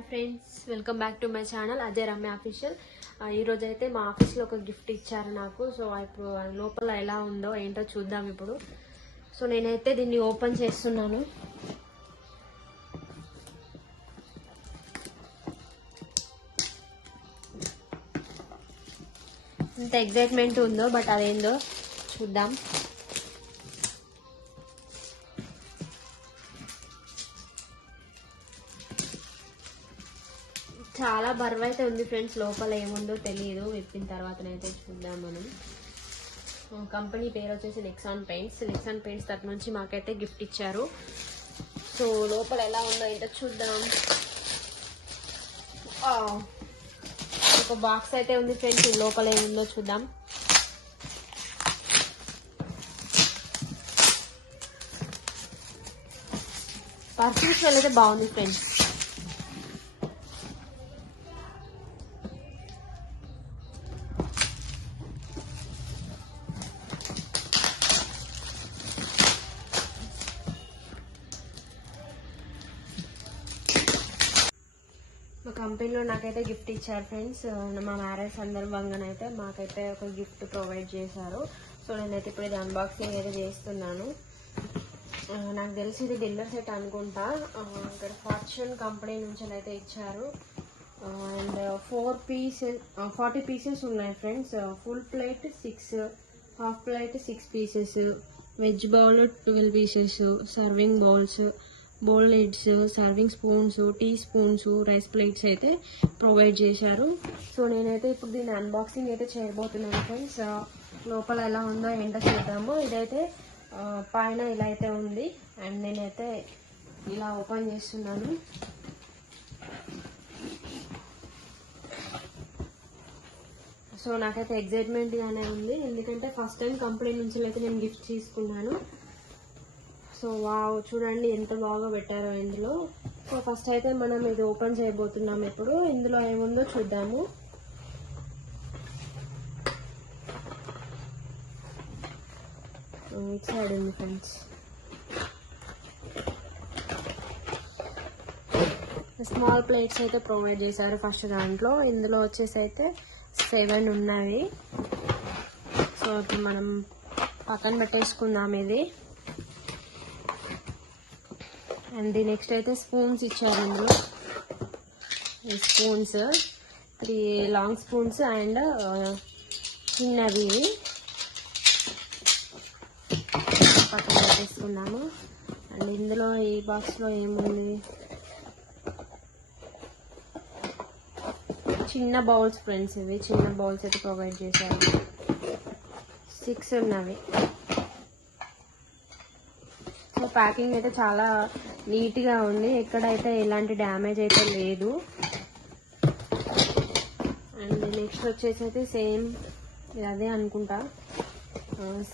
Hi friends, welcome back to my channel Ajay Ramya official. ఈరోజు అయితే మా ఆఫీస్లో ఒక గిఫ్ట్ ఇచ్చారు నాకు. సో ఇప్పుడు లోపల ఎలా ఉందో ఏంటో చూద్దాం ఇప్పుడు. సో నేనైతే దీన్ని ఓపెన్ చేస్తున్నాను. ఎంత ఎగ్జైట్మెంట్ ఉందో, బట్ అదేందో చూద్దాం. చాలా బరువు అయితే ఉంది ఫ్రెండ్స్. లోపల ఏముందో తెలియదు, విప్పిన తర్వాతనైతే చూద్దాం మనం. కంపెనీ పేరు వచ్చేసి నెక్సాన్ పెయింట్స్ తరఫు నుంచి మాకైతే గిఫ్ట్ ఇచ్చారు. సో లోపల ఎలా ఉందో ఏంటో చూద్దాం. ఒక బాక్స్ అయితే ఉంది ఫ్రెండ్స్, లోపల ఏముందో చూద్దాం. పర్ఫ్యూమ్ స్మెల్ అయితే బాగుంది ఫ్రెండ్స్. మా కంపెనీలో నాకైతే గిఫ్ట్ ఇచ్చారు ఫ్రెండ్స్. మా మ్యారేజ్ సందర్భంగానైతే మాకైతే ఒక గిఫ్ట్ ప్రొవైడ్ చేశారు. సో నేనైతే ఇప్పుడు ఇది అన్బాక్సింగ్ అయితే చేస్తున్నాను. నాకు తెలిసి ఇది డిన్నర్ సెట్ అనుకుంటా. ఇక్కడ ఫార్చ్యూన్ కంపెనీ నుంచి అయితే ఇచ్చారు. అండ్ 40 పీసెస్ ఉన్నాయి friends. Full plate 6, half plate 6 pieces, veg bowl 12 pieces, serving bowls, bowl lids, serving spoons, teaspoons, rice plates అయితే ప్రొవైడ్ చేశారు. సో నేనైతే ఇప్పుడు దీన్ని అన్బాక్సింగ్ అయితే చేయబోతున్నాను ఫ్రెండ్స్. లోపల ఎలా ఉందో ఏంటో చూద్దాము. ఇదైతే పైన ఇలా అయితే ఉంది, అండ్ నేనైతే ఇలా ఓపెన్ చేస్తున్నాను. సో నాకైతే ఎగ్జైట్మెంట్గానే ఉంది, ఎందుకంటే ఫస్ట్ టైం కంపెనీ నుంచి అయితే నేను గిఫ్ట్ తీసుకున్నాను. సో వావ్, చూడండి ఎంత బాగా పెట్టారో ఇందులో. సో ఫస్ట్ అయితే మనం ఇది ఓపెన్ చేయబోతున్నాం. ఇప్పుడు ఇందులో ఏముందో చూద్దాము. ఇటు సైడ్ ఉంది ఫ్రెండ్స్. స్మాల్ ప్లేట్స్ అయితే ప్రొవైడ్ చేశారు ఫస్ట్ దాంట్లో. ఇందులో వచ్చేసి అయితే 7 ఉన్నవి. సో ఇప్పుడు మనం పక్కన పెట్టేసుకుందాం ఇది. అండ్ నెక్స్ట్ అయితే స్పూన్స్ ఇచ్చారు ఇందులో. ఈ స్పూన్స్ 3 లాంగ్ స్పూన్స్ అండ్ చిన్నవి పక్కన పెట్టేసుకున్నాము. అండ్ ఇందులో ఈ బాక్స్లో ఏముంది, చిన్న బౌల్స్ ఫ్రెండ్స్. ఇవి చిన్న బౌల్స్ అయితే ప్రొవైడ్ చేశారు. 6 ఉన్నవి. సో ప్యాకింగ్ అయితే చాలా నీట్గా ఉంది, ఎక్కడైతే ఎలాంటి డ్యామేజ్ అయితే లేదు. అండ్ నెక్స్ట్ వచ్చేసి అయితే సేమ్ అదే అనుకుంటా,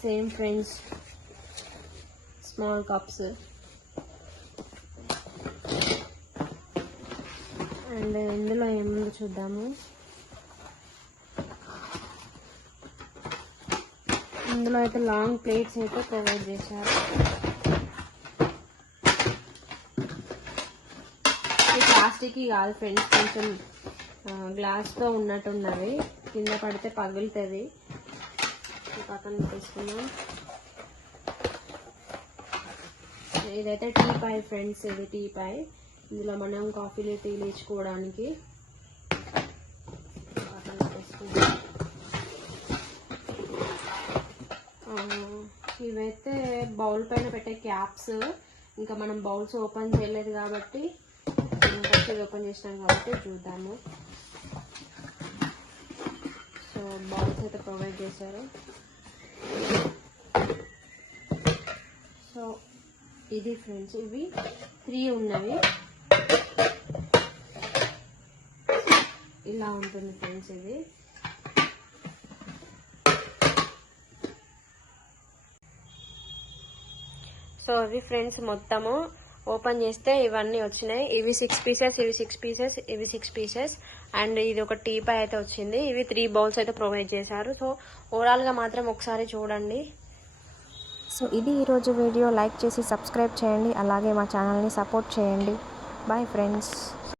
same friends small cups. And ఇందులో ఏముందో చూద్దాము. ఇందులో అయితే లాంగ్ ప్లేట్స్ అయితే ప్రొవైడ్ చేశారు. ప్లాస్టిక్ కాదు ఫ్రెండ్స్, కొంచెం గ్లాస్తో ఉన్నట్టున్నవి. కింద పడితే పగులుతుంది. పక్కన తీసుకున్నాం. ఇదైతే టీ పై ఫ్రెండ్స్. ఇది టీ పై. ఇందులో మనం కాఫీలు టీలు ఇచ్చుకోవడానికి పక్కన తీసుకున్నాం. ఇవైతే బౌల్ పైన పెట్టే క్యాప్స్. ఇంకా మనం బౌల్స్ ఓపెన్ చేయలేదు కాబట్టి, ఓపెన్ చేసినాం కాబట్టి చూద్దాము. సో బౌల్స్ అయితే ప్రొవైడ్ చేశారు. సో ఇది ఫ్రెండ్స్, ఇవి 3 ఉన్నవి. ఇలా ఉంటుంది ఫ్రెండ్స్ ఇది. సో ఇవి ఫ్రెండ్స్ మొత్తము ఓపెన్ చేస్తే ఇవన్నీ వచ్చినాయి. ఇవి 6 పీసెస్, ఇవి 6 పీసెస్, ఇవి 6 పీసెస్, అండ్ ఇది ఒక టీ పై అయితే వచ్చింది. ఇవి 3 బౌల్స్ అయితే ప్రొవైడ్ చేశారు. సో ఓవరాల్గా మాత్రం ఒకసారి చూడండి. సో ఇది ఈరోజు వీడియో. లైక్ చేసి సబ్స్క్రైబ్ చేయండి, అలాగే మా ఛానల్ని సపోర్ట్ చేయండి. Bye friends.